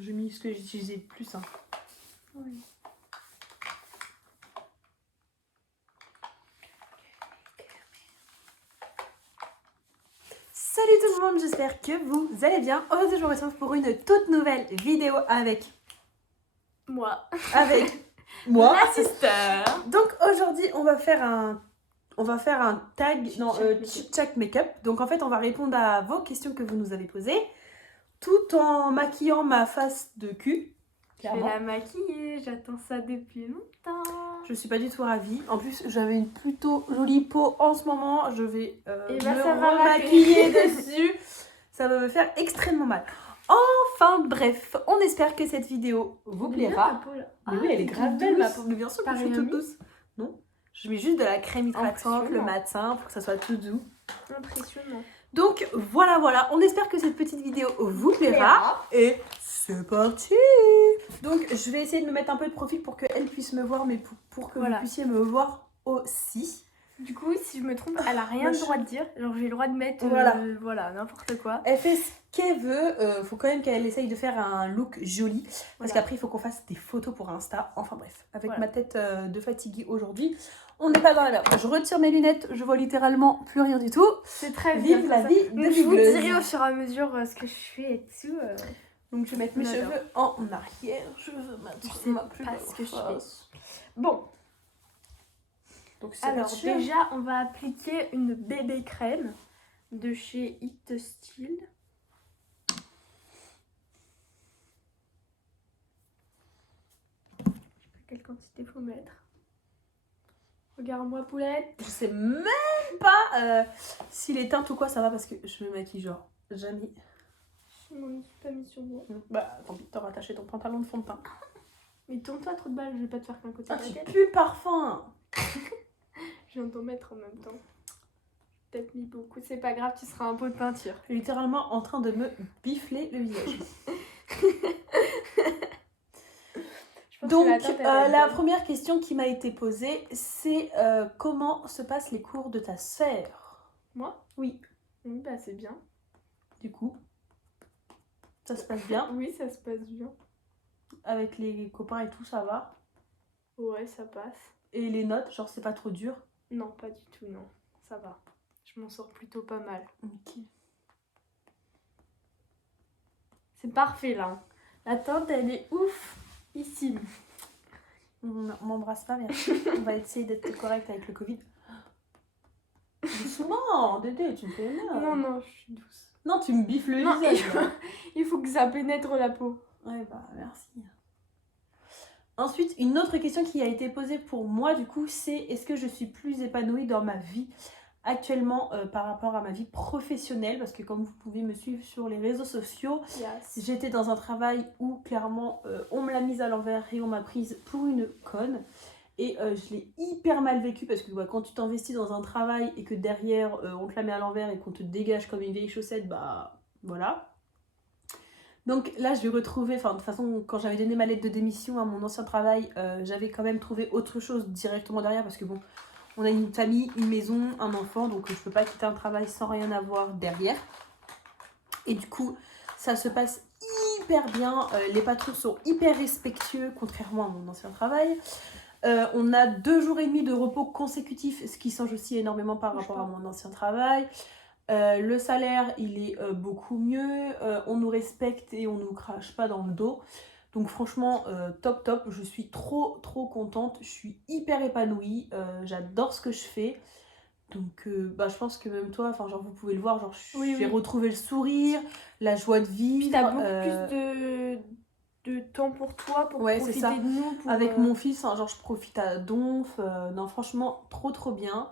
J'ai mis ce que j'utilisais le plus. Hein. Oui. Salut tout le monde, j'espère que vous allez bien. Aujourd'hui, je vous retrouve pour une toute nouvelle vidéo avec moi. moi. La sister. Donc aujourd'hui, on va faire un tag, chit-chat make-up. Donc en fait, on va répondre à vos questions que vous nous avez posées, tout en maquillant ma face de cul. Je vais la maquiller, j'attends ça depuis longtemps. Je suis pas du tout ravie. En plus, j'avais une plutôt jolie peau en ce moment. Je vais me remaquiller dessus. Ça va me faire extrêmement mal. Enfin bref, on espère que cette vidéo vous plaira. Mais oui, elle est grave belle ma peau. Mais bien sûr que je suis toute douce. Non, je mets juste de la crème hydratante le matin pour que ça soit tout doux. Impressionnant. Donc voilà, on espère que cette petite vidéo vous plaira. Et c'est parti. Donc je vais essayer de me mettre un peu de profil pour qu'elle puisse me voir, mais pour que vous puissiez me voir aussi. Du coup, si je me trompe, elle a rien le droit de dire. Genre j'ai le droit de mettre n'importe quoi. Elle fait ce qu'elle veut. Faut quand même qu'elle essaye de faire un look joli. Parce qu'après, il faut qu'on fasse des photos pour Insta. Enfin bref, avec ma tête de fatiguée aujourd'hui, on n'est pas dans la merde. Je retire mes lunettes, je vois littéralement plus rien du tout. C'est très bien. Vive la vie de Je vous dirai au fur et à mesure ce que je fais et tout. Donc je vais mettre mes cheveux en arrière. Je veux mettre ma plus belle face. Bon. Donc, alors déjà, on va appliquer une bébé crème de chez It Still. Je sais pas quelle quantité faut mettre. Regarde-moi poulette. Je sais même pas s'il est teinte ou quoi, ça va parce que je me maquille genre jamais. Je m'en suis pas mis sur moi. Bah tant pis, t'auras attaché ton pantalon de fond de teint. Mais tourne-toi trop de balles, je vais pas te faire qu'un côté de la tête. Tu pues le parfum. Je viens d'en mettre en même temps. Peut-être mis beaucoup, c'est pas grave, tu seras un pot de peinture. Je suis littéralement en train de me bifler le visage. Donc la première question qui m'a été posée, c'est comment se passent les cours de ta sœur? Moi? Oui. Oui, bah c'est bien. Du coup, ça se passe bien? Oui, ça se passe bien. Avec les copains et tout, ça va? Ouais, ça passe. Et les notes, genre c'est pas trop dur? Non, pas du tout, non. Ça va. Je m'en sors plutôt pas mal. Ok. C'est parfait là. La teinte, elle est ouf. Ici. On m'embrasse pas, merci. On va essayer d'être correct avec le Covid. Doucement, Dédé, tu me fais mal. Non, je suis douce. Non, tu me biffes le visage. Il faut que ça pénètre la peau. Ouais, bah merci. Ensuite, une autre question qui a été posée pour moi, du coup, c'est est-ce que je suis plus épanouie dans ma vie actuellement par rapport à ma vie professionnelle? Parce que comme vous pouvez me suivre sur les réseaux sociaux, j'étais dans un travail où clairement on me l'a mise à l'envers et on m'a prise pour une conne. Et je l'ai hyper mal vécu parce que quand tu t'investis dans un travail et que derrière on te la met à l'envers et qu'on te dégage comme une vieille chaussette, bah voilà. Donc là, je vais retrouver, enfin de toute façon, quand j'avais donné ma lettre de démission à mon ancien travail, j'avais quand même trouvé autre chose directement derrière parce que bon, on a une famille, une maison, un enfant, donc je peux pas quitter un travail sans rien avoir derrière. Et du coup, ça se passe hyper bien, les patrons sont hyper respectueux, contrairement à mon ancien travail. On a 2 jours et demi de repos consécutifs, ce qui change aussi énormément par rapport à mon ancien travail. Le salaire, il est beaucoup mieux. On nous respecte et on nous crache pas dans le dos. Donc franchement, top. Je suis trop contente. Je suis hyper épanouie. J'adore ce que je fais. Donc je pense que même toi, enfin genre vous pouvez le voir, genre j'ai retrouvé le sourire, la joie de vivre. Puis t'as beaucoup plus de temps pour toi, pour profiter de nous. Avec mon fils, hein, genre je profite à donf. Non franchement, trop bien.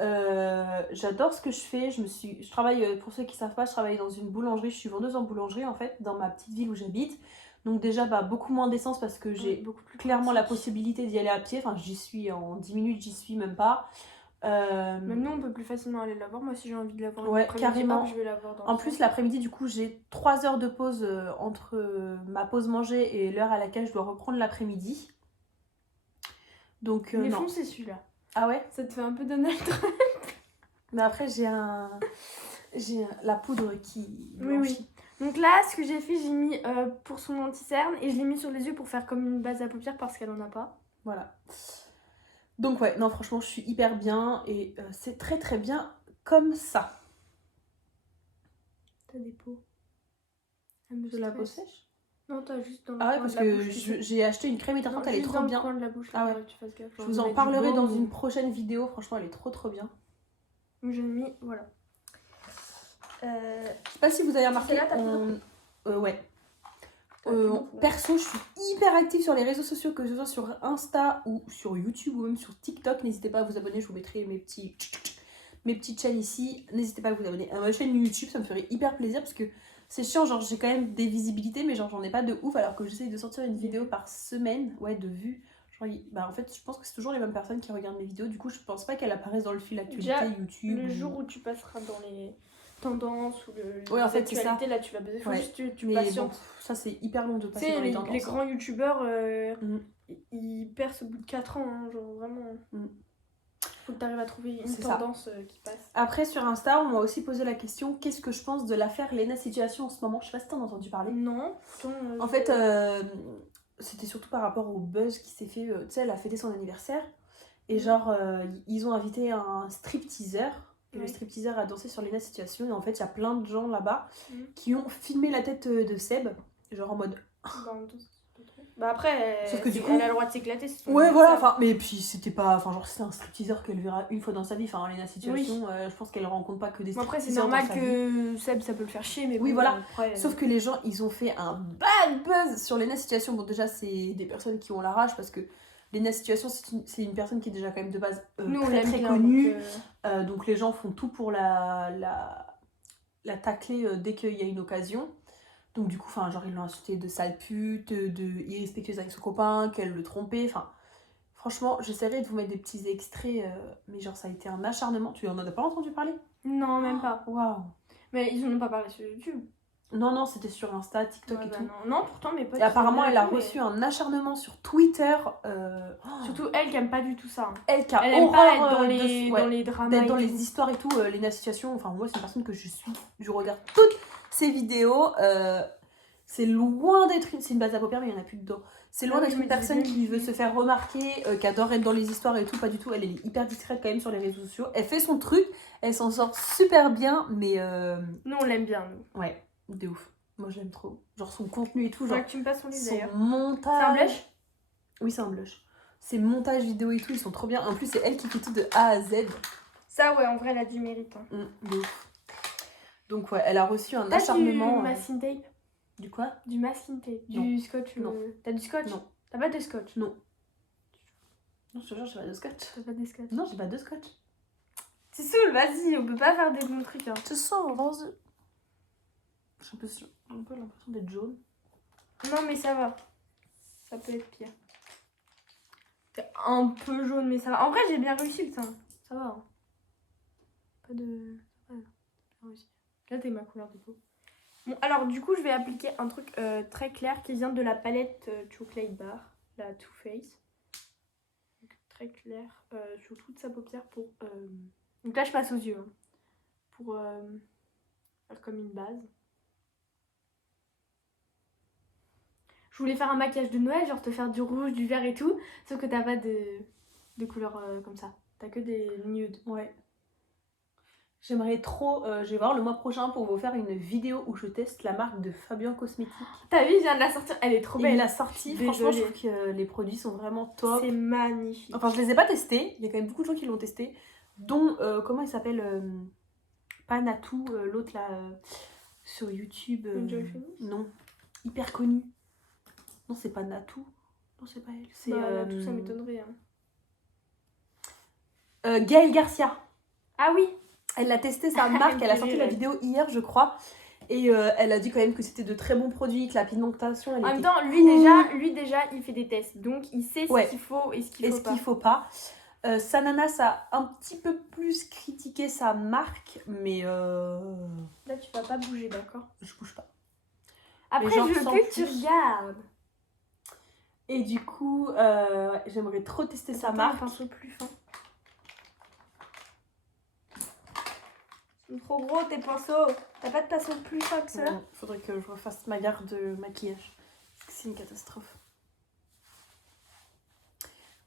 J'adore ce que je fais. Je travaille, pour ceux qui savent pas, je travaille dans une boulangerie. Je suis vendeuse en boulangerie en fait, dans ma petite ville où j'habite. Donc déjà beaucoup moins d'essence parce que j'ai clairement la possibilité d'y aller à pied. Enfin j'y suis en 10 minutes, j'y suis même pas. Même nous on peut plus facilement aller la voir. Moi si j'ai envie de la voir carrément. je vais la voir en plus l'après-midi du coup j'ai 3 heures de pause entre ma pause manger et l'heure à laquelle je dois reprendre l'après-midi. Donc les fonds c'est celui-là. Ah ouais? Ça te fait un peu Donald Trump. Mais après j'ai la poudre qui blanchit. Oui. Donc là, ce que j'ai fait, j'ai mis pour son anti-cerne et je l'ai mis sur les yeux pour faire comme une base à paupières parce qu'elle en a pas. Voilà. Donc ouais, non franchement je suis hyper bien et c'est très très bien comme ça. T'as des peaux. De la peau sèche? Non, t'as juste dans le Ah ouais, coin parce de la que bouche. j'ai acheté une crème hydratante, elle est trop bien. Dans le coin de la bouche, ah ouais. tu fasses gaffe. Je vous en parlerai dans une prochaine vidéo, franchement elle est trop bien. Donc j'ai mis, voilà. Je sais pas si vous avez remarqué, là, ouais. Perso, je suis hyper active sur les réseaux sociaux, que ce soit sur Insta ou sur YouTube ou même sur TikTok. N'hésitez pas à vous abonner, je vous mettrai mes petites chaînes ici. N'hésitez pas à vous abonner à ma chaîne YouTube, ça me ferait hyper plaisir parce que c'est chiant, genre j'ai quand même des visibilités, mais genre j'en ai pas de ouf alors que j'essaye de sortir une vidéo par semaine, ouais, de vues. Genre, en fait, je pense que c'est toujours les mêmes personnes qui regardent mes vidéos, du coup je pense pas qu'elles apparaissent dans le fil actualité YouTube. Le jour où tu passeras dans les tendances ou ouais, en fait, c'est ça. Là tu vas buzzer, faut juste tu mais patientes. Bon, ça c'est hyper long de passer dans les tendances. Les grands youtubeurs ils percent au bout de 4 ans, hein, genre vraiment. Faut que tu arrives à trouver une tendance qui passe. Après sur Insta on m'a aussi posé la question qu'est-ce que je pense de l'affaire Léna Situation en ce moment. Je sais pas si t'en as entendu parler. Non. En fait c'était surtout par rapport au buzz qui s'est fait, tu sais, elle a fêté son anniversaire et genre ils ont invité un stripteaseur. Et le stripteaseur a dansé sur Léna Situation et en fait il y a plein de gens là-bas qui ont filmé la tête de Seb, genre en mode bah après sauf que du coup elle a le droit de s'éclater. Ouais voilà, enfin mais puis c'était pas, enfin genre c'était un stripteaseur qu'elle verra une fois dans sa vie, enfin Léna Situation, je pense qu'elle rencontre pas que des stripteaseurs. Après c'est normal que Seb ça peut le faire chier, mais oui bon, voilà après, sauf que les gens ils ont fait un bad buzz sur Léna Situation. Bon déjà c'est des personnes qui ont la rage parce que Léna Situation c'est une personne qui est déjà quand même de base très connue, donc les gens font tout pour la tacler dès qu'il y a une occasion. Donc du coup, enfin genre ils l'ont insulté de sale pute, de irrespectueuse avec son copain, qu'elle le trompait, enfin franchement j'essaierai de vous mettre des petits extraits, mais genre ça a été un acharnement. Tu en as pas entendu parler? Non, même pas. Waouh. Mais ils en ont pas parlé sur YouTube. Non, c'était sur Insta, TikTok et tout. Non, pourtant mes potes. Et apparemment elle a reçu un acharnement sur Twitter. Surtout elle qui aime pas du tout ça. Elle qui a aime pas être dans les dramas, d'être dans les histoires et tout, Léna Situation. Enfin moi c'est une personne que je suis, je regarde toutes ces vidéos, c'est loin d'être c'est une base à paupières mais il y en a plus dedans. C'est loin d'être une personne qui veut se faire remarquer, qui adore être dans les histoires et tout, pas du tout. Elle est hyper discrète quand même sur les réseaux sociaux. Elle fait son truc, elle s'en sort super bien, mais nous on l'aime bien, nous. Ouais, de ouf. Moi je l'aime trop. Genre son contenu et tout, genre tu me passes son livre d'ailleurs. Son montage. C'est un blush? Oui, c'est un blush. Ses montages vidéo et tout, ils sont trop bien. En plus, c'est elle qui fait tout de A à Z. Ça ouais, en vrai elle a du mérite. Hein. De ouf. Donc ouais, elle a reçu un acharnement. Du masking tape? Du quoi? Du masking tape. Du scotch. Non. T'as du scotch? Non. T'as pas de scotch? Non. Non, je te jure, j'ai pas de scotch. T'as pas de scotch? Non, j'ai pas de scotch. C'est saoul, vas-y, on peut pas faire des bons trucs. Hein. Tu sens, vas-y. J'ai un peu l'impression d'être jaune. Non, mais ça va. Ça peut être pire. C'est un peu jaune, mais ça va. En vrai, j'ai bien réussi, putain. Ça va. Hein. Pas de... Ça va. J'ai réussi. Là, t'es ma couleur de peau. Bon, alors, du coup, je vais appliquer un truc très clair qui vient de la palette Chocolate Bar, la Too Faced. Donc, très clair sur toute sa paupière pour... Donc là, je passe aux yeux. Hein, pour faire comme une base. Je voulais faire un maquillage de Noël, genre te faire du rouge, du vert et tout. Sauf que t'as pas de couleurs comme ça. T'as que des nudes. Ouais. J'aimerais trop, je vais voir le mois prochain pour vous faire une vidéo où je teste la marque de Fabien Cosmétique. T'as vu, il vient de la sortir, elle est trop belle. Il l'a sortie, franchement je trouve que les produits sont vraiment top. C'est magnifique. Enfin je les ai pas testés, il y a quand même beaucoup de gens qui l'ont testé. Dont, comment il s'appelle, pas Natou, l'autre là, sur YouTube. Non, hyper connu. Non c'est pas Natou. Non c'est pas elle. C'est Natou, ça m'étonnerait. Hein. Gaëlle Garcia. Ah oui. Elle l'a testé sa marque, elle a sorti la vidéo hier je crois. Et elle a dit quand même que c'était de très bons produits, que la pigmentation elle en était même temps, lui déjà il fait des tests. Donc il sait ce qu'il faut et ce qu'il faut pas. Sananas a un petit peu plus critiqué sa marque, mais là tu vas pas bouger, d'accord? Je bouge pas. Après je veux que tu regardes. Et du coup, j'aimerais trop tester sa marque. Un pinceau plus fin. Trop gros tes pinceaux. T'as pas de pinceau plus fin que ça? Faudrait que je refasse ma garde de maquillage. Parce que c'est une catastrophe.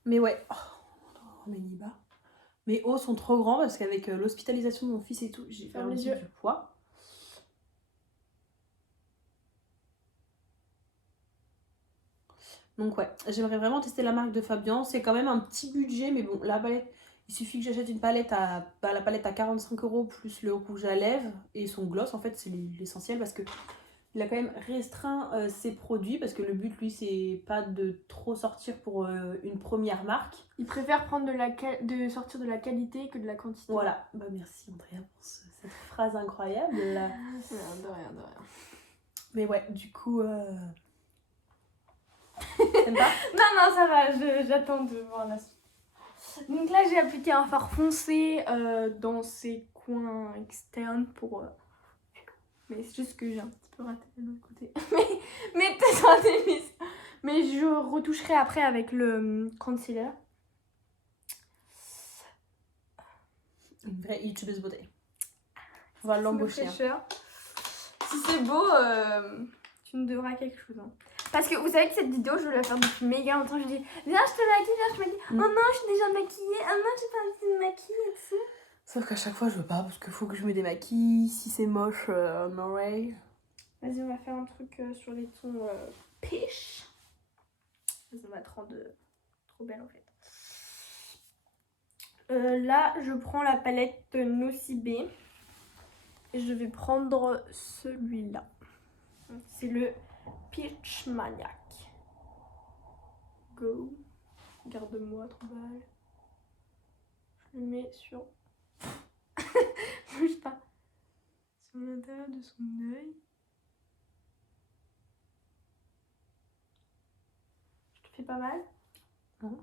Mais ouais, on est bas. Mes hauts sont trop grands parce qu'avec l'hospitalisation de mon fils et tout, j'ai Ferme les perdu yeux. du poids. Donc ouais, j'aimerais vraiment tester la marque de Fabien. C'est quand même un petit budget, mais bon, la palette, il suffit que j'achète une palette la palette à 45 € plus le rouge à lèvres et son gloss. En fait, c'est l'essentiel parce que il a quand même restreint ses produits parce que le but, lui, c'est pas de trop sortir pour une première marque. Il préfère prendre de sortir de la qualité que de la quantité. Voilà, bah merci Andrea pour cette phrase incroyable. De rien. Mais ouais, du coup... T'aimes pas? Non, ça va, j'attends de voir la suite. Donc là, j'ai appliqué un fard foncé dans ces coins externes pour... Mais c'est juste que j'ai un petit peu raté de l'autre côté. mais peut-être un délice. Mais je retoucherai après avec le concealer. Une vraie youtubeuse beauté. On va l'embaucher. Si c'est beau, tu me devras quelque chose. Hein. Parce que vous savez que cette vidéo, je veux la faire depuis méga longtemps. Je dis, viens, je te maquille, viens, je te maquille. Oh non, je suis déjà maquillée. Oh non, j'ai pas envie de me maquiller et tout. Sauf qu'à chaque fois, je veux pas parce qu'il faut que je me démaquille. Si c'est moche, no way. Vas-y, on va faire un truc sur les tons pêche. Ça va te rendre trop belle en fait. Là, je prends la palette Nocibé. Et je vais prendre celui-là. C'est le Peach Maniac. Go. Garde-moi, trop balle. Je le mets sur... Bouge pas. Sur l'intérieur de son œil. Je te fais pas mal? Non.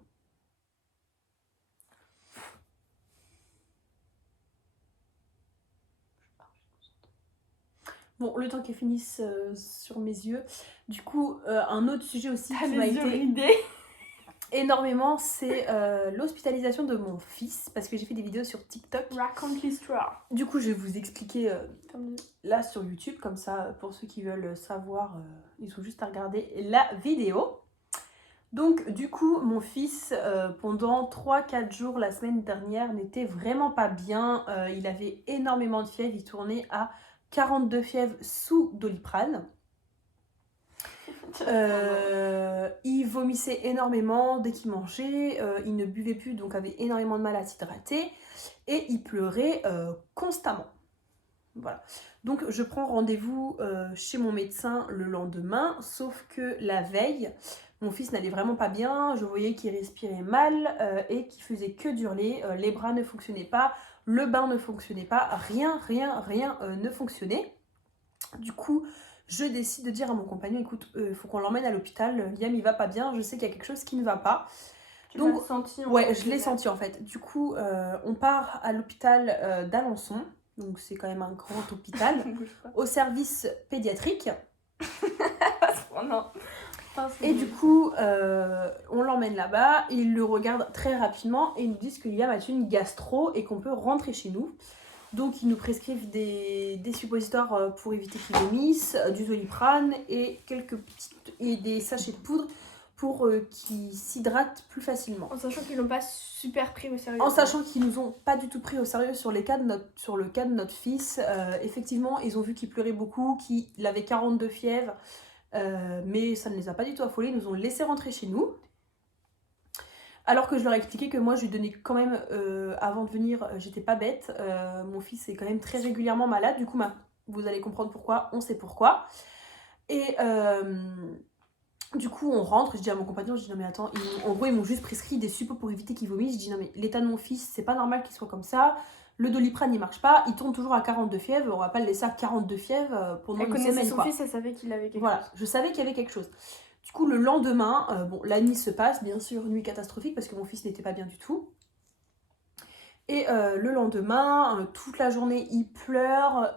Bon, le temps qu'elle finisse sur mes yeux. Du coup, un autre sujet aussi qui m'a été énormément, c'est l'hospitalisation de mon fils. Parce que j'ai fait des vidéos sur TikTok. Raconte l'histoire. Du coup, je vais vous expliquer là sur YouTube. Comme ça, pour ceux qui veulent savoir, ils ont juste à regarder la vidéo. Donc, du coup, mon fils, pendant 3-4 jours la semaine dernière, n'était vraiment pas bien. Il avait énormément de fièvre. Il tournait à 42 fièvres sous Doliprane. Il vomissait énormément dès qu'il mangeait. Il ne buvait plus, donc avait énormément de mal à s'hydrater. Et il pleurait constamment. Voilà. Donc, je prends rendez-vous chez mon médecin le lendemain. Sauf que la veille... Mon fils n'allait vraiment pas bien, je voyais qu'il respirait mal et qu'il faisait que d'hurler. Les bras ne fonctionnaient pas, le bain ne fonctionnait pas, rien ne fonctionnait. Du coup, je décide de dire à mon compagnon, écoute, faut qu'on l'emmène à l'hôpital. Liam, il va pas bien, je sais qu'il y a quelque chose qui ne va pas. Tu l'as senti? Ouais, je l'ai senti en fait. Du coup, on part à l'hôpital d'Alençon. Donc c'est quand même un grand hôpital. Au service pédiatrique. Oh non. Et du coup, on l'emmène là-bas, ils le regardent très rapidement et ils nous disent qu'il y a une gastro et qu'on peut rentrer chez nous. Donc ils nous prescrivent des suppositoires pour éviter qu'il vomisse, du Doliprane et des sachets de poudre pour qu'ils s'hydratent plus facilement. En sachant qu'ils l'ont pas super pris au sérieux. En sachant qu'ils nous ont pas du tout pris au sérieux sur le cas de notre fils. Effectivement, ils ont vu qu'il pleurait beaucoup, qu'il avait 42 fièvres. Mais ça ne les a pas du tout affolés, ils nous ont laissé rentrer chez nous. Alors que je leur ai expliqué que moi je lui donnais quand même, avant de venir, j'étais pas bête. Mon fils est quand même très régulièrement malade, du coup vous allez comprendre pourquoi, on sait pourquoi. Et du coup on rentre, je dis à mon compagnon, je dis non mais attends, en gros ils m'ont juste prescrit des suppos pour éviter qu'il vomisse. Je dis non mais l'état de mon fils, c'est pas normal qu'il soit comme ça. Le Doliprane il marche pas, il tourne toujours à 42 fièvres, on va pas le laisser à 42 fièvres pendant une semaine. Son fils, elle savait qu'il avait quelque chose. Voilà, je savais qu'il y avait quelque chose. Du coup, le lendemain, la nuit se passe, bien sûr, nuit catastrophique parce que mon fils n'était pas bien du tout. Et le lendemain, toute la journée, il pleure,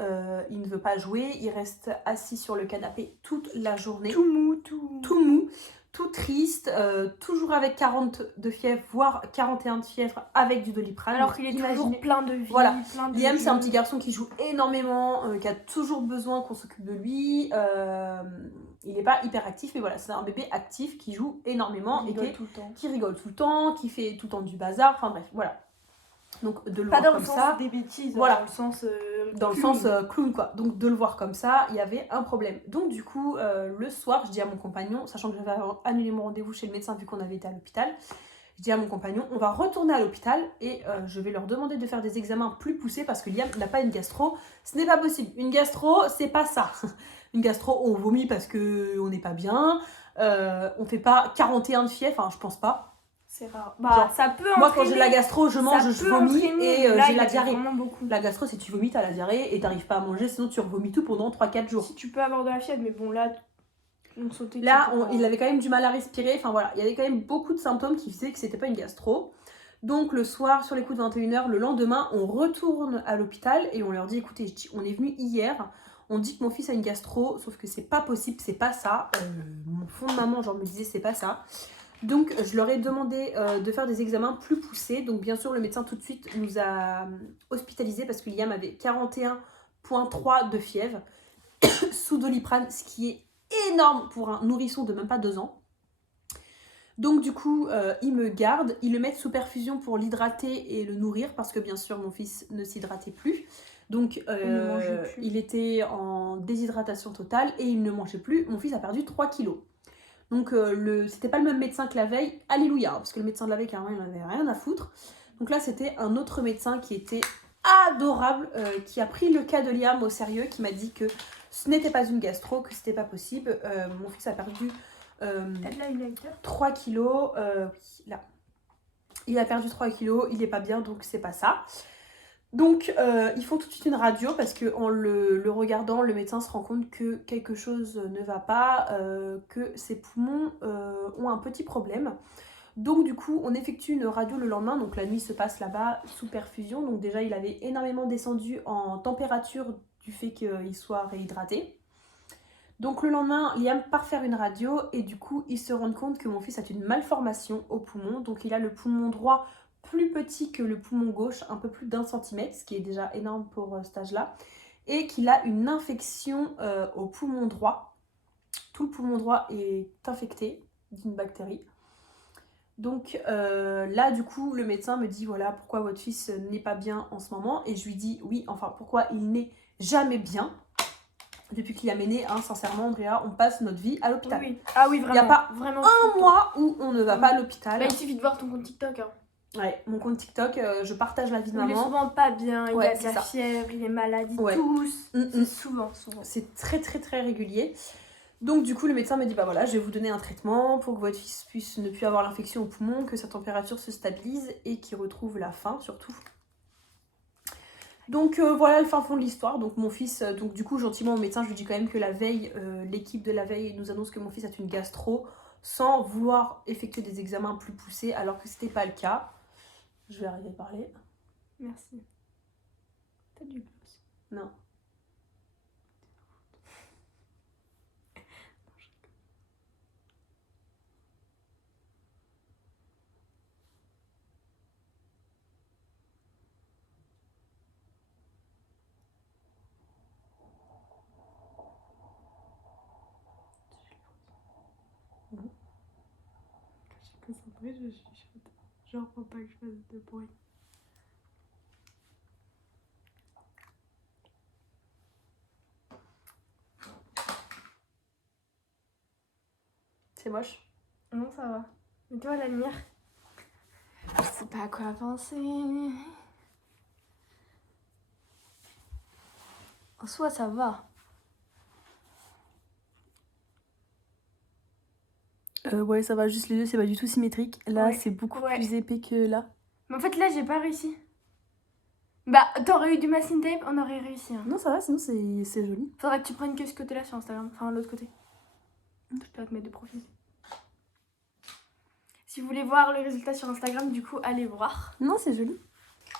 il ne veut pas jouer, il reste assis sur le canapé toute la journée. Tout mou. tout triste, toujours avec 40 de fièvre, voire 41 de fièvre avec du Doliprane. Alors qu'il est toujours Imaginez. plein de vie, Voilà. plein de Liam, c'est un jeux. petit garçon qui joue énormément, qui a toujours besoin qu'on s'occupe de lui. Il n'est pas hyper actif, mais voilà, c'est un bébé actif qui joue énormément Il et rigole tout le temps. qui rigole tout le temps, qui fait tout le temps du bazar. Enfin bref, voilà. Donc de le Pas voir dans le comme sens ça, des bêtises, voilà. dans le sens clown quoi. Donc de le voir comme ça, il y avait un problème. Donc du coup, le soir, je dis à mon compagnon, sachant que j'avais annulé mon rendez-vous chez le médecin vu qu'on avait été à l'hôpital, je dis à mon compagnon, on va retourner à l'hôpital et je vais leur demander de faire des examens plus poussés parce que Liam n'a pas une gastro. Ce n'est pas possible. Une gastro, c'est pas ça. Une gastro, on vomit parce qu'on n'est pas bien. On fait pas 41 de fièvre, enfin je pense pas. c'est rare. Bah, Genre, ça peut moi, quand j'ai la gastro, je mange, ça je peut vomis entraîner, et mais là, j'ai il la y a diarrhée. vraiment beaucoup. La gastro, c'est tu vomis, t'as la diarrhée et t'arrives pas à manger, sinon tu revomis tout pendant 3-4 jours. Si tu peux avoir de la fièvre, mais bon, là, on sautait. Là, il avait quand même du mal à respirer. Enfin voilà, il y avait quand même beaucoup de symptômes qui faisaient que c'était pas une gastro. Donc le soir, sur les coups de 21h, le lendemain, on retourne à l'hôpital et on leur dit, écoutez, on est venu hier, on dit que mon fils a une gastro, sauf que c'est pas possible, c'est pas ça. Mon fond de maman, genre, me disait, c'est pas ça. Donc je leur ai demandé de faire des examens plus poussés. Donc bien sûr, le médecin tout de suite nous a hospitalisés parce que Liam avait 41,3 de fièvre sous Doliprane, ce qui est énorme pour un nourrisson de même pas 2 ans. Donc du coup, ils me gardent, ils le mettent sous perfusion pour l'hydrater et le nourrir parce que bien sûr mon fils ne s'hydratait plus. Donc il était en déshydratation totale et il ne mangeait plus. Mon fils a perdu 3 kilos. Donc c'était pas le même médecin que la veille, alléluia, parce que le médecin de la veille carrément il n'avait rien à foutre. Donc là c'était un autre médecin qui était adorable, qui a pris le cas de Liam au sérieux, qui m'a dit que ce n'était pas une gastro, que c'était pas possible. Mon fils a perdu 3 kilos, oui, là. Il a perdu 3 kilos, il est pas bien, donc c'est pas ça. Donc ils font tout de suite une radio parce qu'en le regardant, le médecin se rend compte que quelque chose ne va pas, que ses poumons ont un petit problème. Donc du coup, on effectue une radio le lendemain, donc la nuit se passe là-bas sous perfusion. Donc déjà, il avait énormément descendu en température du fait qu'il soit réhydraté. Donc le lendemain, Liam part faire une radio et du coup, il se rend compte que mon fils a une malformation au poumon. Donc il a le poumon droit plus petit que le poumon gauche, un peu plus d'1 centimètre, ce qui est déjà énorme pour cet âge-là. Et qu'il a une infection au poumon droit. Tout le poumon droit est infecté d'une bactérie. Donc là, du coup, le médecin me dit, voilà, pourquoi votre fils n'est pas bien en ce moment. Et je lui dis, oui, enfin, pourquoi il n'est jamais bien. Depuis qu'il a né, hein, sincèrement, Andrea, on passe notre vie à l'hôpital. Oui. Ah oui, vraiment. Il n'y a pas vraiment un mois où on ne va pas à l'hôpital. Bah, il suffit de voir ton compte TikTok. Hein. Ouais, mon compte TikTok, je partage la vie de maman. Il est souvent pas bien, il Ouais, a de la fièvre, il est malade, il Ouais. tousse. C'est souvent. C'est très très très régulier. Donc du coup le médecin me dit, bah voilà, je vais vous donner un traitement pour que votre fils puisse ne plus avoir l'infection au poumon, que sa température se stabilise et qu'il retrouve la faim surtout. Donc voilà le fin fond de l'histoire. Donc mon fils, donc du coup gentiment au médecin je lui dis quand même que la veille, l'équipe de la veille nous annonce que mon fils a une gastro sans vouloir effectuer des examens plus poussés alors que c'était pas le cas. Je vais arrêter de parler. Merci. T'as du gloss? Non. Je suis concentrée, je chuchote. Genre, faut pas que je fasse de bruit. C'est moche? Non, ça va. Mais toi, la lumière, je sais pas à quoi penser. En soi, ça va. Ouais, ça va, juste les deux, c'est pas du tout symétrique. Là, Ouais. c'est beaucoup plus épais que là. Mais en fait, là, j'ai pas réussi. Bah, t'aurais eu du masking tape, on aurait réussi. Hein. Non, ça va, sinon c'est joli. Faudrait que tu prennes que ce côté-là sur Instagram. Enfin, l'autre côté. Je peux te mettre de profil. Si vous voulez voir le résultat sur Instagram, du coup, allez voir. Non, c'est joli.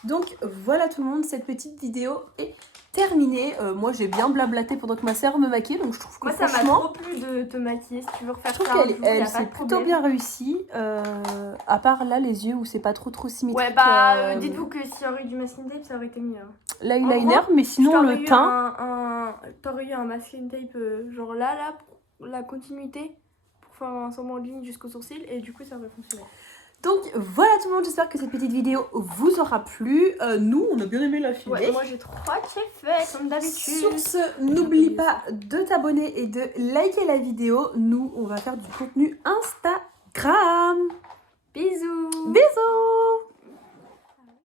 Donc voilà tout le monde, cette petite vidéo est terminée. Moi j'ai bien blablaté pendant que ma sœur me maquillait, donc je trouve que Moi, ça m'a franchement, trop plu de te maquiller. Si tu veux refaire je trouve ça un qu'elle jour, y a elle, pas c'est de plutôt problème. bien réussi. À part là les yeux où c'est pas trop symétrique. Ouais, bah dites-vous que s'il y aurait eu du masking tape, ça aurait été mieux. L'eyeliner, En gros, mais sinon le teint. T'aurais eu un masking tape genre là, pour la continuité, pour faire un semblant de ligne jusqu'au sourcil, et du coup ça aurait fonctionné. Donc voilà tout le monde, j'espère que cette petite vidéo vous aura plu. Nous, on a bien aimé la filmer. Ouais, moi j'ai trop kiffé comme d'habitude. Sur ce, n'oublie pas de t'abonner et de liker la vidéo. Nous, on va faire du contenu Instagram. Bisous. Bisous.